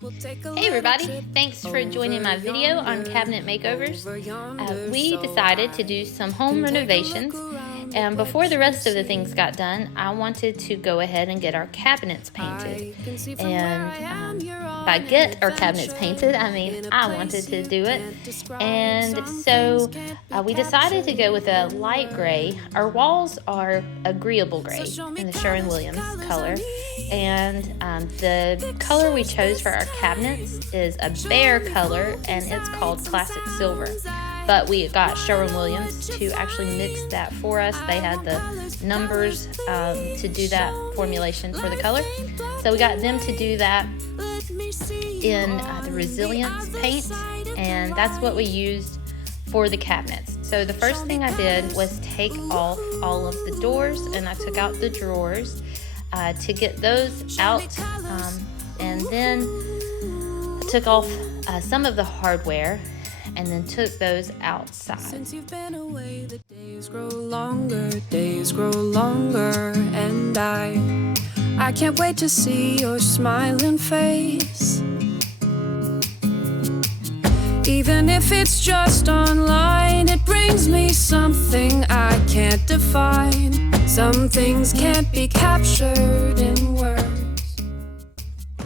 Hey everybody, thanks for joining my video on cabinet makeovers. We decided to do some home renovations, and before the rest of the things got done, I wanted to go ahead and get our cabinets painted. And by get our cabinets painted, I mean I wanted to do it. And so we decided to go with a light gray. Our walls are agreeable gray in the Sherwin-Williams color. And the color we chose for our cabinets is a bear color, and it's called Classic Silver. But we got Sherwin-Williams to actually mix that for us. They had the numbers to do that formulation for the color. So we got them to do that in the Resilience paint, and that's what we used for the cabinets. So the first thing I did was take off all of the doors, and I took out the drawers to get those out, and then I took off some of the hardware and then took those outside. Since you've been away, the days grow longer, and I can't wait to see your smiling face. Even if it's just online, it brings me something I can't define. Some things can't be captured in words.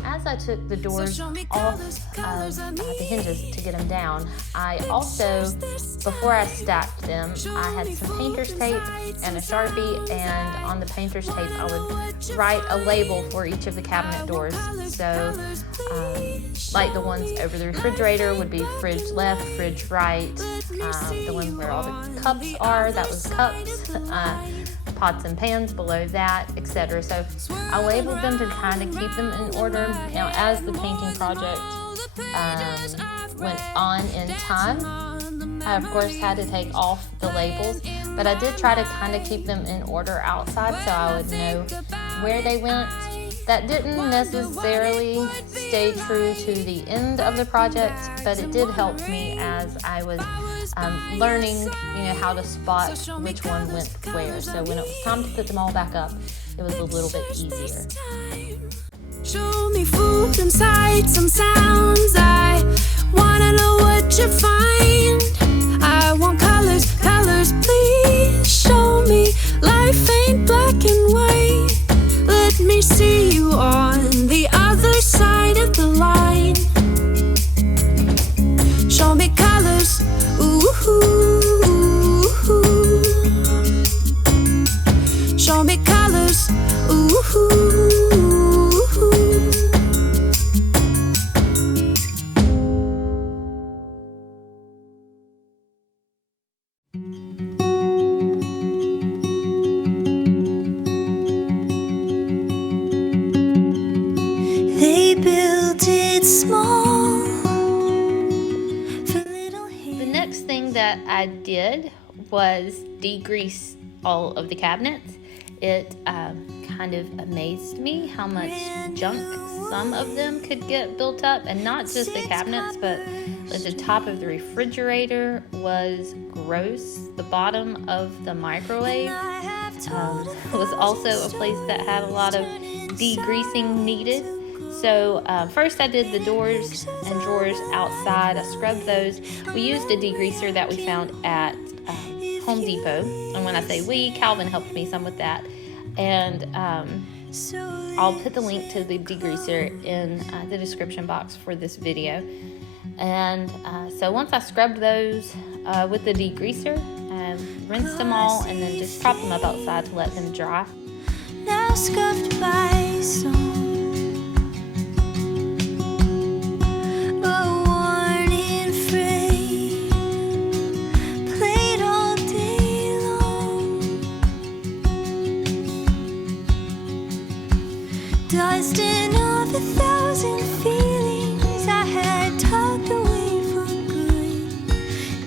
As I took the doors off the hinges to get them down, I also, before I stacked them, I had some painter's tape and a Sharpie, and on the painter's tape I would write a label for each of the cabinet doors. So like the ones over the refrigerator would be fridge left, fridge right, the one where all the cups are, that was cups, pots and pans below that, etc. So I labeled them to kind of keep them in order. Now, as the painting project went on in time, I of course had to take off the labels, but I did try to kind of keep them in order outside so I would know where they went. That didn't necessarily stay true to the end of the project, but it did help me as I was learning, how to spot which one went where. So when it was time to put them all back up, it was a little bit easier. Show me food and sights and sounds. I wanna know what you find. I want colors, please show me. Life ain't black and white. Let me see you on the other side of the line. Show me colors, ooh. Show me colors, ooh. They built it small for little hands. The next thing that I did was degrease all of the cabinets. It kind of amazed me how much junk some of them could get built up, and not just the cabinets, but like the top of the refrigerator was gross. The bottom of the microwave was also a place that had a lot of degreasing needed. So first I did the doors and drawers outside. I scrubbed those. We used a degreaser that we found at Home Depot, and when I say we, Calvin helped me some with that, and I'll put the link to the degreaser in the description box for this video. And so once I scrubbed those with the degreaser, rinsed them all, and then just propped them up outside to let them dry. Now scuffed by some. Dusting off 1,000 feelings I had tucked away for good,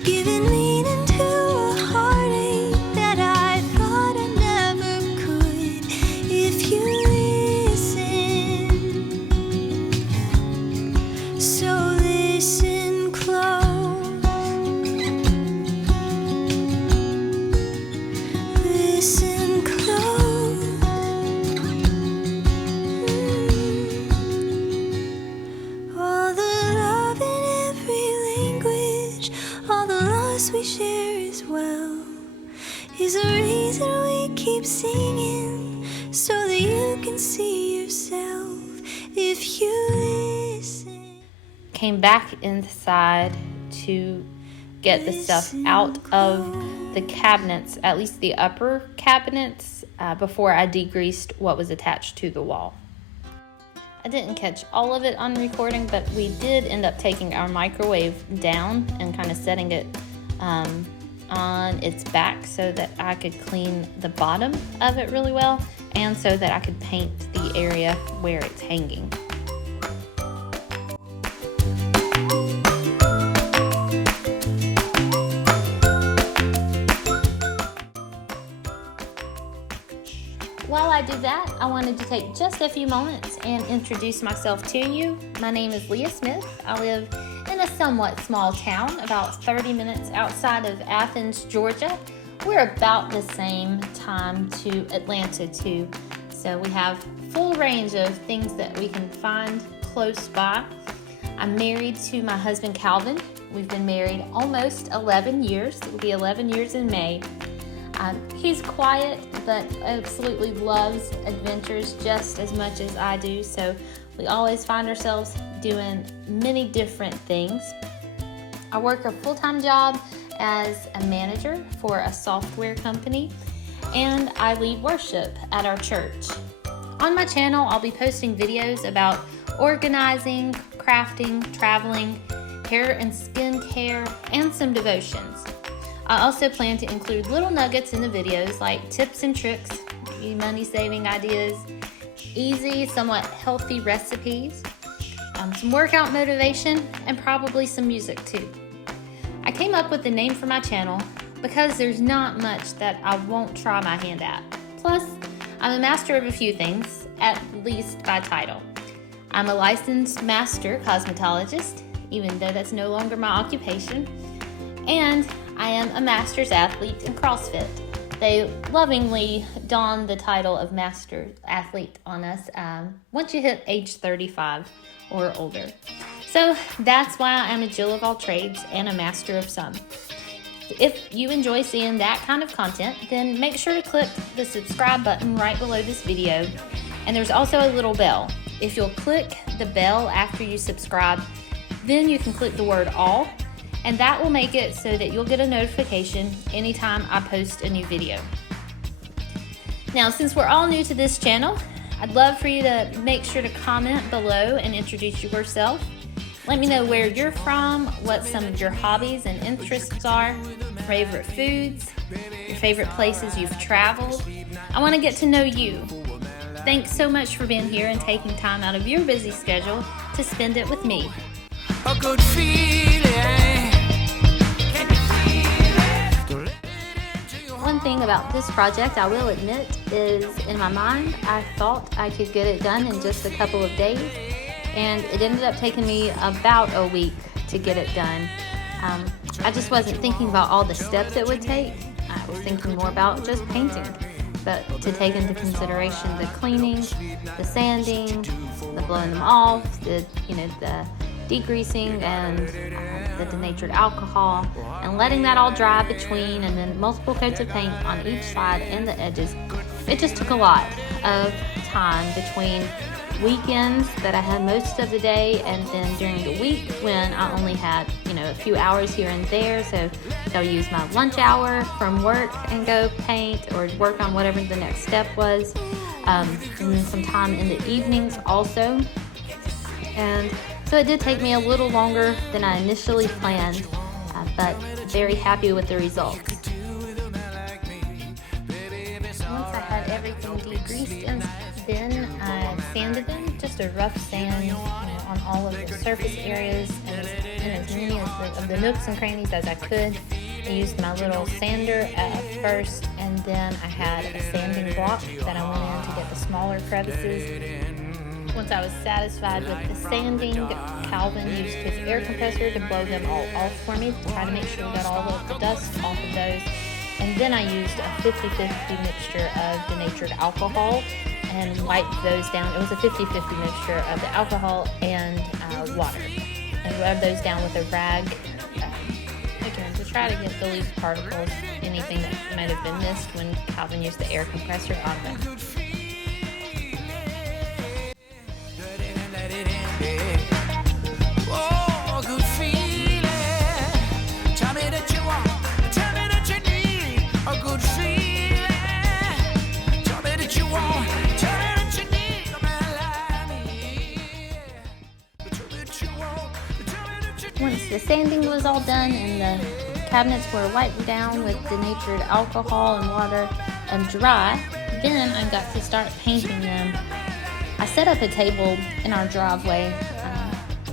giving meaning to a heartache that I thought I never could. If you listen He's the reason we keep singing, so that you can see yourself if you listen. Came back inside to get the stuff out of the cabinets, at least the upper cabinets, before I degreased what was attached to the wall. I didn't catch all of it on recording, but we did end up taking our microwave down and kind of setting it on its back so that I could clean the bottom of it really well, and so that I could paint the area where it's hanging. While I do that, I wanted to take just a few moments and introduce myself to you. My name is Leah Smith. I live in a somewhat small town, about 30 minutes outside of Athens, Georgia. We're about the same time to Atlanta too, so we have full range of things that we can find close by. I'm married to my husband Calvin. We've been married almost 11 years. It will be 11 years in May. He's quiet, but absolutely loves adventures just as much as I do, so we always find ourselves doing many different things. I work a full-time job as a manager for a software company, and I lead worship at our church. On my channel, I'll be posting videos about organizing, crafting, traveling, hair and skin care, and some devotions. I also plan to include little nuggets in the videos like tips and tricks, money-saving ideas, easy, somewhat healthy recipes, some workout motivation, and probably some music too. I came up with the name for my channel because there's not much that I won't try my hand at. Plus, I'm a master of a few things, at least by title. I'm a licensed master cosmetologist, even though that's no longer my occupation, and I am a master's athlete in CrossFit. They lovingly don the title of master athlete on us once you hit age 35 or older. So that's why I'm a Jill of all trades and a master of some. If you enjoy seeing that kind of content, then make sure to click the subscribe button right below this video. And there's also a little bell. If you'll click the bell after you subscribe, then you can click the word all, and that will make it so that you'll get a notification anytime I post a new video. Now, since we're all new to this channel, I'd love for you to make sure to comment below and introduce yourself. Let me know where you're from, what some of your hobbies and interests are, favorite foods, your favorite places you've traveled. I want to get to know you. Thanks so much for being here and taking time out of your busy schedule to spend it with me. A good feeling. One thing about this project, I will admit, is in my mind, I thought I could get it done in just a couple of days, and it ended up taking me about a week to get it done. I just wasn't thinking about all the steps it would take. I was thinking more about just painting, but to take into consideration the cleaning, the sanding, the blowing them off, the degreasing and the denatured alcohol, and letting that all dry between, and then multiple coats of paint on each side and the edges. It just took a lot of time between weekends that I had most of the day, and then during the week when I only had a few hours here and there. So I'll use my lunch hour from work and go paint or work on whatever the next step was, and then some time in the evenings also. And so it did take me a little longer than I initially planned, but very happy with the results. Once I had everything degreased, and then I sanded them, just a rough sand on all of the surface areas and as many of the nooks and crannies as I could. I used my little sander at first, and then I had a sanding block that I went in to get the smaller crevices. Once I was satisfied with the sanding, Calvin used his air compressor to blow them all off for me to try to make sure we got all of the dust off of those. And then I used a 50-50 mixture of denatured alcohol and wiped those down. It was a 50-50 mixture of the alcohol and water. And rubbed those down with a rag, again, to try try to get the least particles, anything that might have been missed when Calvin used the air compressor out of it. Once the sanding was all done and the cabinets were wiped down with denatured alcohol and water and dry, then I got to start painting them. I set up a table in our driveway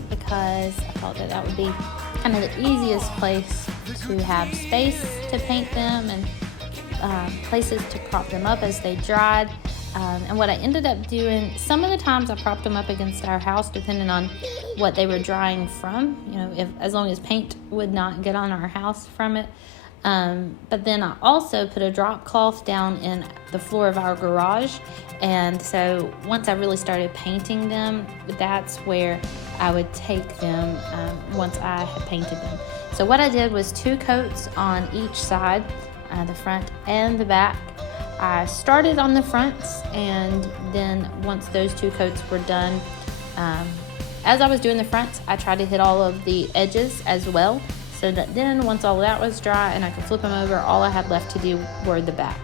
because I thought that would be kind of the easiest place to have space to paint them and places to prop them up as they dried. And what I ended up doing, some of the times I propped them up against our house depending on what they were drying from, as long as paint would not get on our house from it. But then I also put a drop cloth down in the floor of our garage. And so once I really started painting them, that's where I would take them once I had painted them. So what I did was 2 coats on each side, the front and the back. I started on the fronts, and then once those 2 coats were done, as I was doing the fronts, I tried to hit all of the edges as well, so that then once all that was dry and I could flip them over, all I had left to do were the backs.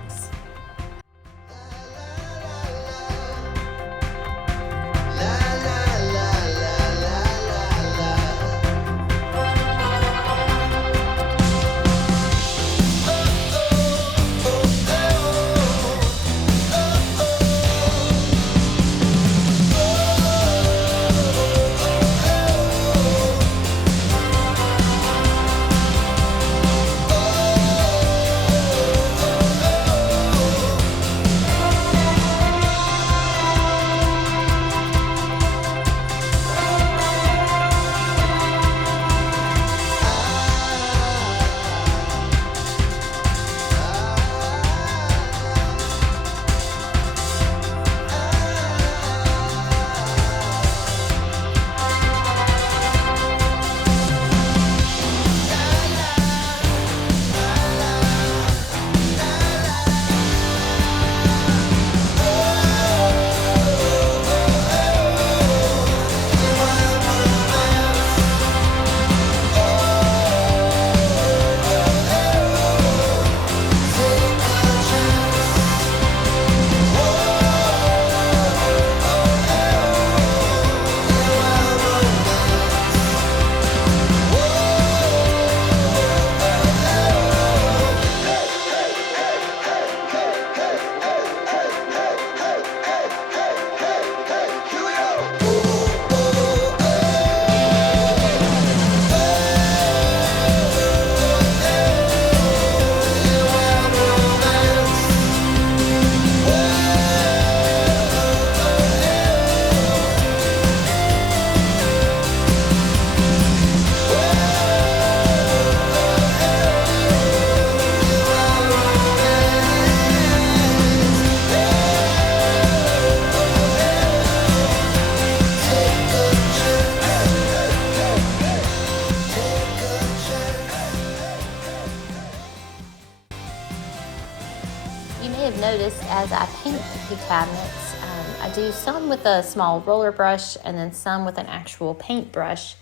Noticed as I paint the cabinets, I do some with a small roller brush and then some with an actual paint brush.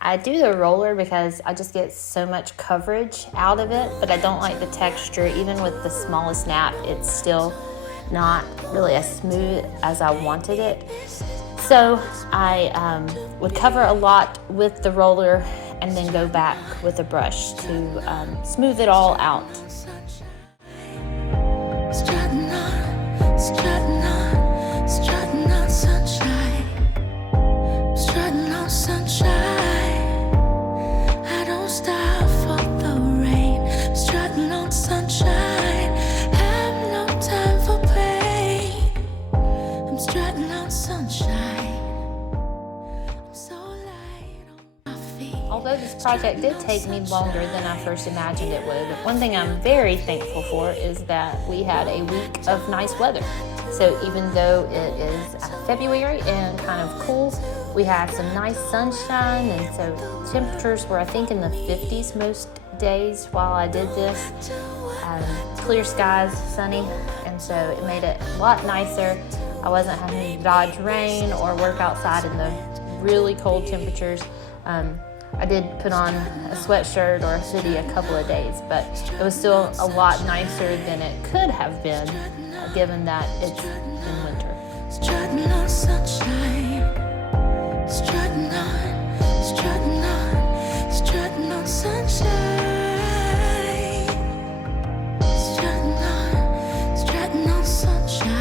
I do the roller because I just get so much coverage out of it, but I don't like the texture. Even with the smallest nap, it's still not really as smooth as I wanted it. So I would cover a lot with the roller and then go back with a brush to smooth it all out. Strutting on sunshine. Strutting on sunshine. I don't stop for the rain. Strutting on sunshine. Have no time for pain. I'm strutting on sunshine. I'm so light on my feet. Although this project did take me longer than I first imagined it would, one thing I'm very thankful for is that we had a week of nice weather. So even though it is February and kind of cool, we had some nice sunshine, and so temperatures were, I think, in the 50s most days while I did this. Clear skies, sunny, and so it made it a lot nicer. I wasn't having to dodge rain or work outside in the really cold temperatures. I did put on a sweatshirt or a hoodie a couple of days, but it was still a lot nicer than it could have been, given that it's in winter. Strutting on sunshine, strutting on, strutting on, strutting on sunshine. Strutting on sunshine.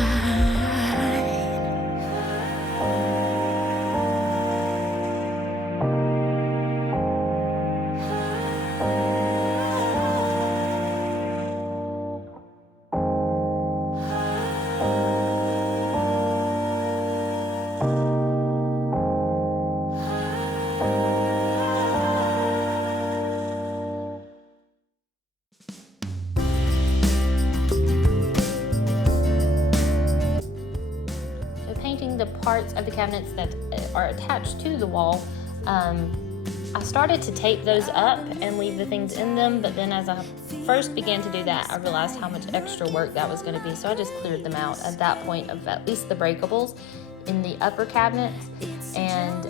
Painting the parts of the cabinets that are attached to the wall, I started to tape those up and leave the things in them, but then as I first began to do that, I realized how much extra work that was going to be, so I just cleared them out at that point of at least the breakables in the upper cabinets, and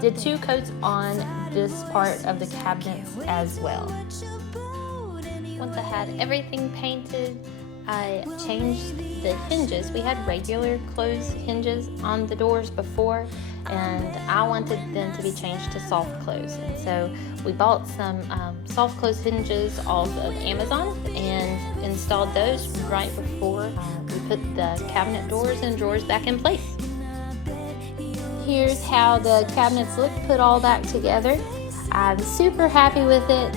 did 2 coats on this part of the cabinets as well. Once I had everything painted, I changed the hinges. We had regular closed hinges on the doors before, and I wanted them to be changed to soft close. And so we bought some soft close hinges off of Amazon and installed those right before we put the cabinet doors and drawers back in place. Here's how the cabinets look put all back together. I'm super happy with it.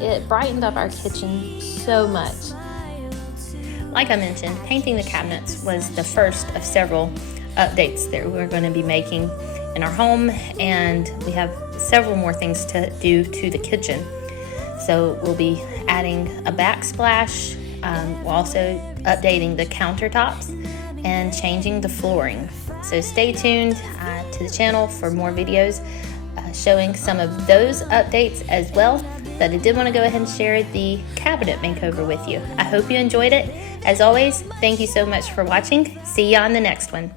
It brightened up our kitchen so much. Like I mentioned, painting the cabinets was the first of several updates that we're going to be making in our home, and we have several more things to do to the kitchen. So we'll be adding a backsplash, we're also updating the countertops and changing the flooring. So stay tuned to the channel for more videos showing some of those updates as well. But I did want to go ahead and share the cabinet makeover with you. I hope you enjoyed it. As always, thank you so much for watching. See you on the next one.